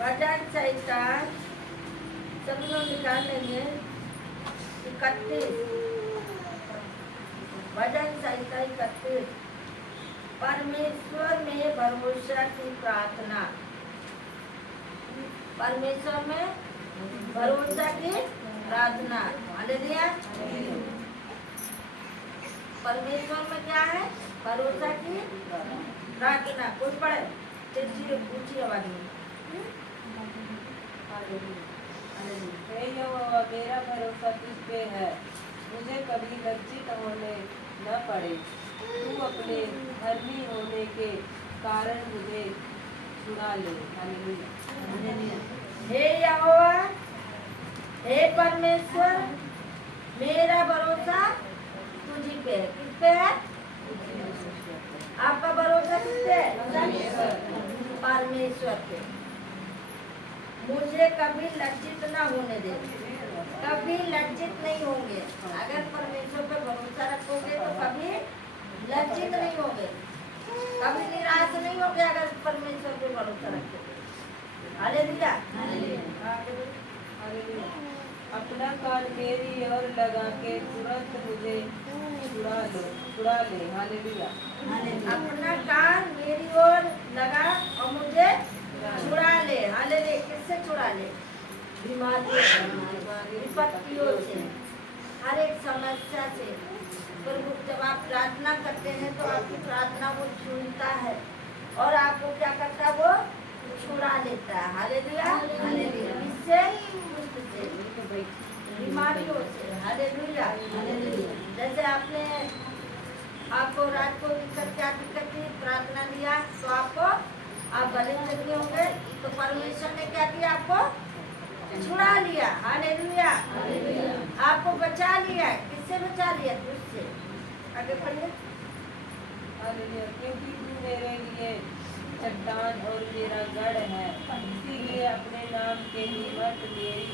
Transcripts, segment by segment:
भजन संहिता सब लोग निकाल लेंगे 31। भजन संहिता 31। परमेश्वर में भरोसा की प्रार्थना। परमेश्वर में भरोसा की प्रार्थना। हालेलुया। परमेश्वर में क्या है? भरोसा की प्रार्थना। कोई पढ़े तेजी ऊंची आवाज में। हे यहोवा, मेरा भरोसा तुझ पे है, मुझे कभी लज्जित होने न पड़े। तू अपने धर्मी होने के कारण मुझे छुड़ा ले। हालेलुया। हे यहोवा, हे परमेश्वर, मेरा भरोसा तुझी पे है। किस पे है? आपका भरोसा किस पे है? परमेश्वर पे। मुझे कभी लज्जित ना होने दे। कभी लज्जित नहीं होंगे। अगर परमेश्वर पे भरोसा रखोगे तो कभी लज्जित नहीं होंगे, कभी निराश नहीं होगे अगर परमेश्वर पे भरोसा रखोगे। हालेलुया। हालेलुया। अपना कान मेरी ओर लगा के तुरंत मुझे छुड़ा ले। हालेलुया। अपना कान मेरी ओर लगा और मुझे छुड़ा ले। हालेलुया। किससे छुड़ा ले? बीमारियों से, विपत्तियों से, हर एक समस्या से। प्रभु जब आप प्रार्थना करते हैं तो आपकी प्रार्थना वो सुनता है और आपको क्या करता है? वो छुड़ा लेता है। हालेलुया। हालेलुया। इससे बीमारियों से। हालेलुया। जैसे आपको रात को क्या दिक्कत थी, प्रार्थना लिया तो आप गले चलते होंगे तो परमेश्वर ने क्या किया? आपको छुड़ा लिया। हालेलुया। आपको बचा लिया। किससे बचा लिया? तुझसे। आगे पढ़िए। हालेलुया। क्योंकि तू मेरे लिए चट्टान और मेरा गढ़ है, इसीलिए अपने नाम के निमित्त मेरी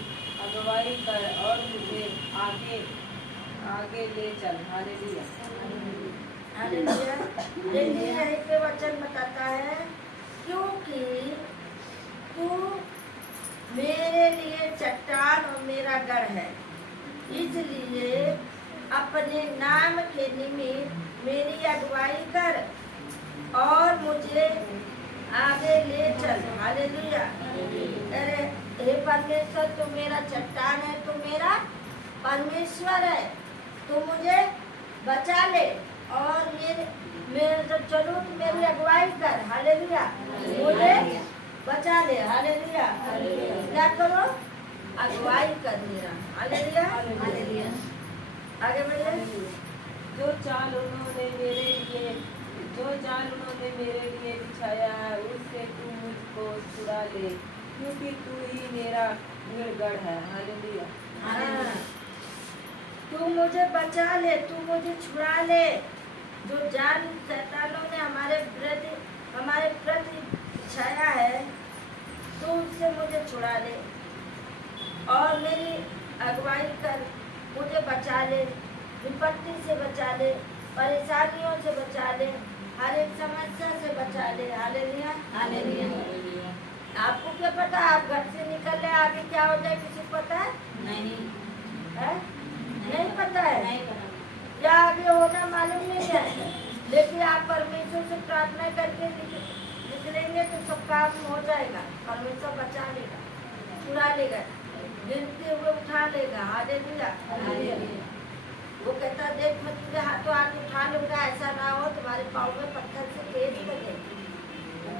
अगुवाई कर और मुझे आगे ले चल। हालेलुया। हालेलुया। देखिए यही पे वचन बताता है, क्योंकि तू मेरे लिए चट्टान और मेरा गढ़ है, इसलिए अपने नाम के निमित्त मेरी अगुवाई कर और मुझे आगे ले चल। हालेलुया। अरे हे परमेश्वर, तू मेरा चट्टान है, तू मेरा परमेश्वर है, तू मुझे बचा ले और मेरे जब चलूं तो मेरी अगुवाई कर। हालेलुया। मुझे बचा ले। हालेलुया। क्या करो? अगुवाई कर मेरा। हालेलुया। आगे बढ़िए। जो चाल उन्होंने मेरे लिए बिछाया है, उससे तू मुझको छुड़ा ले, क्योंकि तू ही मेरा गढ़ है। हालेलुया। तू मुझे बचा ले, तू मुझे छुड़ा ले। जो जाल शैतानों ने हमारे प्रति बिछाया है, तू उससे मुझे छुड़ा ले और मेरी अगुवाई कर, मुझे बचा ले, विपत्ति से बचा ले, परेशानियों से बचा ले, हर एक समस्या से बचा ले। हालेलुया। हालेलुया। आपको क्या पता आप घर से निकले आगे क्या हो जाए? किसी को पता है? नहीं है? नहीं पता है। क्या आगे होना मालूम नहीं है, लेकिन आप परमेश्वर से प्रार्थना करके निकलेंगे तो सब काम हो जाएगा। परमेश्वर बचा लेगा, छुड़ा लेगा, गिरते हुए उठा लेगा। हालेलुया। वो कहता देख मैं तुझे हाथों हाथ उठा लूंगा, ऐसा ना हो तुम्हारे पाँव में पत्थर से ठेस लगे।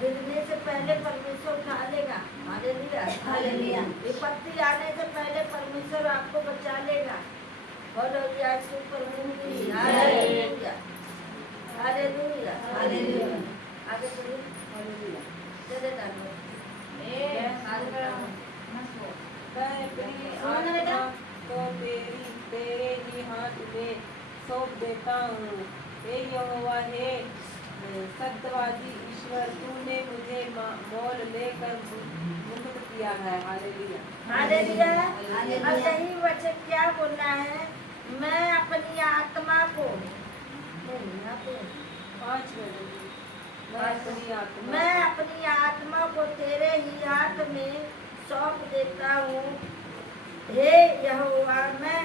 गिरने से पहले परमेश्वर उठा लेगा। हालेलुया। विपत्ति आने से पहले परमेश्वर आपको बचा लेगा। हालेलुया। हालेलुया। हालेलुया। हालेलुया। आगे चलिए। हालेलुया। चले डालो। मैं अपनी आत्मा को तेरे ही हाथ में सौंप देता हूँ। हे यहोवा, हे सत्यवादी ईश्वर, तूने मुझे मोल लेकर मुक्त किया है। हालेलुया। हालेलुया। अब यही वचन क्या बोलना है? मैं अपनी आत्मा को 5 मिनट मैं अपनी आत्मा को तेरे ही हाथ में सौंप देता हूँ। हे यहोवा, मैं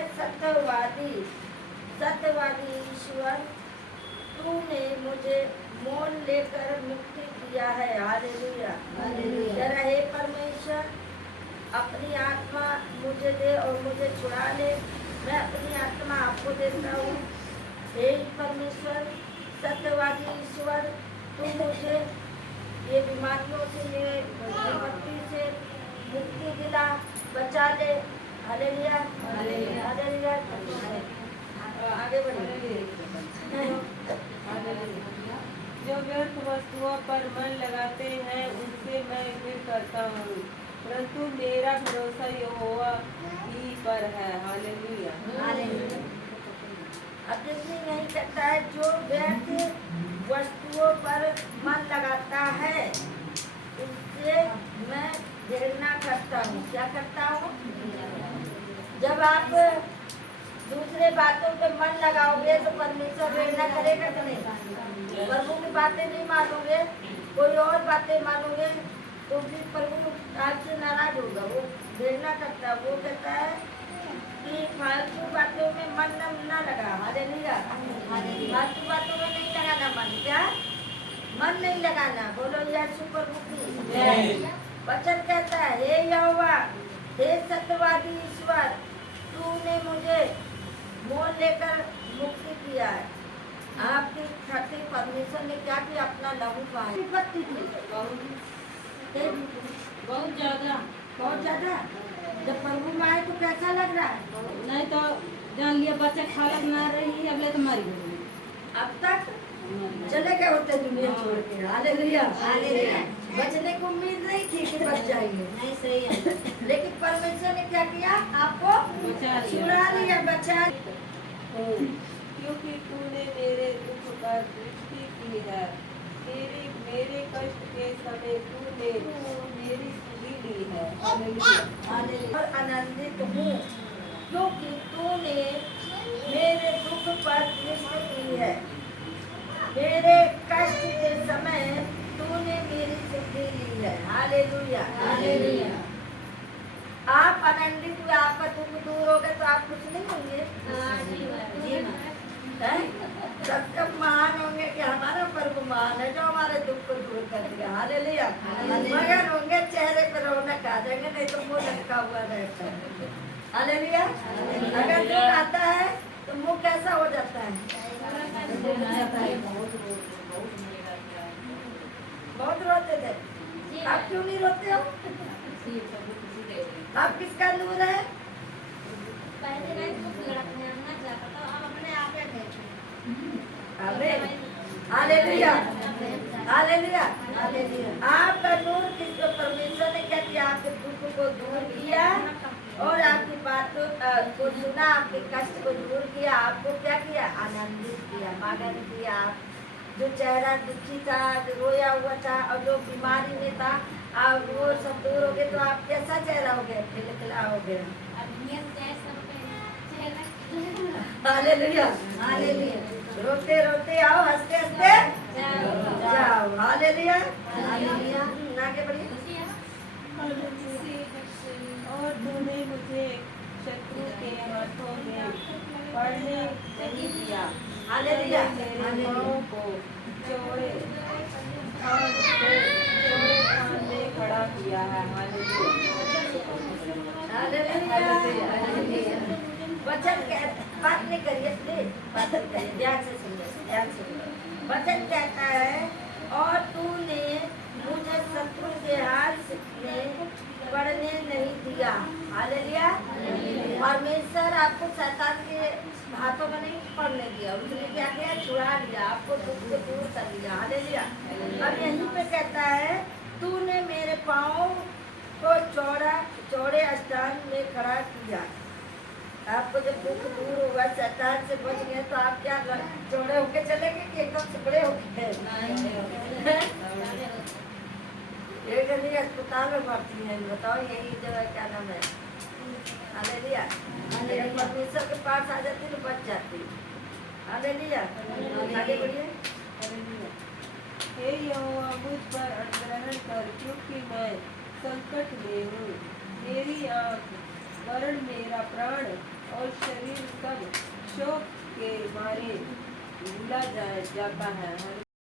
सत्यवादी ईश्वर, तूने मुझे मोल लेकर मुक्ति दिया है। हालेलुया। जरा हे परमेश्वर, अपनी आत्मा मुझे दे और मुझे छुड़ा ले। मैं अपनी आत्मा आपको देता हूँ। हे परमेश्वर, सत्यवादी ईश्वर, तू मुझे ये बीमारियों से, ये विपत्ति से मुक्ति दिला, बचा ले। Hallelujah, hallelujah. आगे बढ़िए। जो व्यर्थ वस्तुओं पर मन लगाते हैं उनसे मैं फिर करता हूँ, परंतु मेरा भरोसा यहोवा ही पर है। हालेलुया। अब देखिए यही कहता है, जो व्यर्थ वस्तुओं पर मन लगाता है उससे मैं घृणा करता हूँ। क्या करता हूँ? जब आप दूसरे बातों पे मन लगाओगे तो परमेश्वर घृणा करेगा कि नहीं? प्रभु की बातें नहीं मानोगे, कोई और बातें मानोगे तो फिर प्रभु आपसे नाराज होगा, वो घृणा करता है। वो कहता है कि फालतू बातों में मन न लगा। हालेलुया। फालतू बातों में नहीं लगाना मन। क्या? मन नहीं लगाना। बोलो यीशु प्रभु की। वचन कहता है, हे यहोवा, हे सत्यवादी ईश्वर, तूने मुझे मोल लेकर मुक्ति किया है। आपकी खातिर परमेश्वर ने क्या किया? अपना लहू बहाया। विपत्ति थी बहुत ज्यादा। जब प्रभु में आए तो कैसा लग रहा है? नहीं तो जान लिया बच्चा खालक ना रही, अब ले तो मर गई। अब तक चले गए होते दुनिया छोड़ के। हालेलुया। बचने को उम्मीद नहीं थी कि बच जाएंगे। नहीं सही है। लेकिन परमेश्वर ने क्या किया? आपको छुड़ा लिया, बचा। क्योंकि तूने मेरे दुख पर दृष्टि की है, मेरे कष्ट के समय तूने मेरी सुधि ली है। हालेलुया। और आनंदित हूँ क्योंकि तूने मेरे दुख पर दृष्टि की है, मेरे कष्ट के समय तूने मेरी सुधि ली है। हालेलुया। आप आनंदित हुए, आपका दुख दूर हो गए तो आप कुछ नहीं होंगे। सबसे महान होंगे कि हमारा प्रभु महान है जो हमारे दुख को दूर कर दिया। हालेलुया। मगन होंगे, चेहरे पर रौनक आ जाएंगे, नहीं तो मुंह लटका हुआ रहता है। हालेलुया। अगर दुख आता है तो मुंह कैसा हो जाता है? बहुत रोते थे। आप क्यों नहीं रोते हो? आप किसका नूर है? हालेलुया। हालेलुया। आपका नूर किसको? परमेश्वर ने क्या किया? आपके दुख को दूर किया और आपकी बातों को सुना, आपके कष्ट को दूर किया, आपको क्या किया? आनंदित किया, मगन किया। आप जो चेहरा दुखी था, जो रोया हुआ था और जो बीमारी में था, आप वो सब दूर हो गए तो आप कैसा चेहरा हो गया? खिलखिला हो गया। हालेलुया। रोते रोते आओ, हंसते हंसते जाओ। हालेलुया। आगे बढ़िए। और तूने मुझे शत्रु के हाथों में पड़ने नहीं दिया। हालेलुया। मेरे पाँव को चौड़े स्थान में खड़ा किया है। हालेलुया। वचन बात नहीं करिए, बात नहीं करिए, ध्यान से सुनिए, ध्यान से सुनिए। वचन कहता है, और तूने मुझे शत्रु के हाथ में पड़ने नहीं दिया। हालेलुया। परमेश्वर आपको शैतान के हाथों में नहीं पड़ने दिया, उसने क्या किया? छुड़ा लिया, आपको दुख को दूर कर लिया। हालेलुया। अब यहीं पे कहता है, तूने मेरे पाँव को चौड़े स्थान में खड़ा किया। आपको जब दुख दूर होगा, शैतान से बच गए तो आप क्या चौड़े होके चलेंगे कि एकदम से बड़े होके? एक गली अस्पताल में भर्ती है, बताओ यही जगह क्या नाम है? हालेलुया। परमेश्वर के पास आ जाती तो बच जाती। हालेलुया। आगे बढ़िए। हे यहोवा मुझ पर अनुग्रह कर, क्योंकि मैं संकट में हूँ। मेरी आँख, वरण मेरा प्राण और शरीर सब शोक के मारे भूला जाता है।